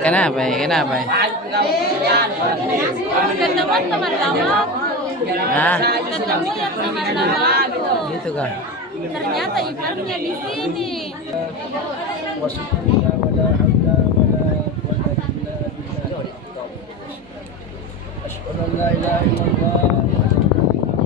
Kenapa ya? Kenapa ya? Teman-teman lama. Nah, Ketemu yang teman lama. gitu kan. Ternyata iparnya di sini. Asyhadu an la ilaha illallah.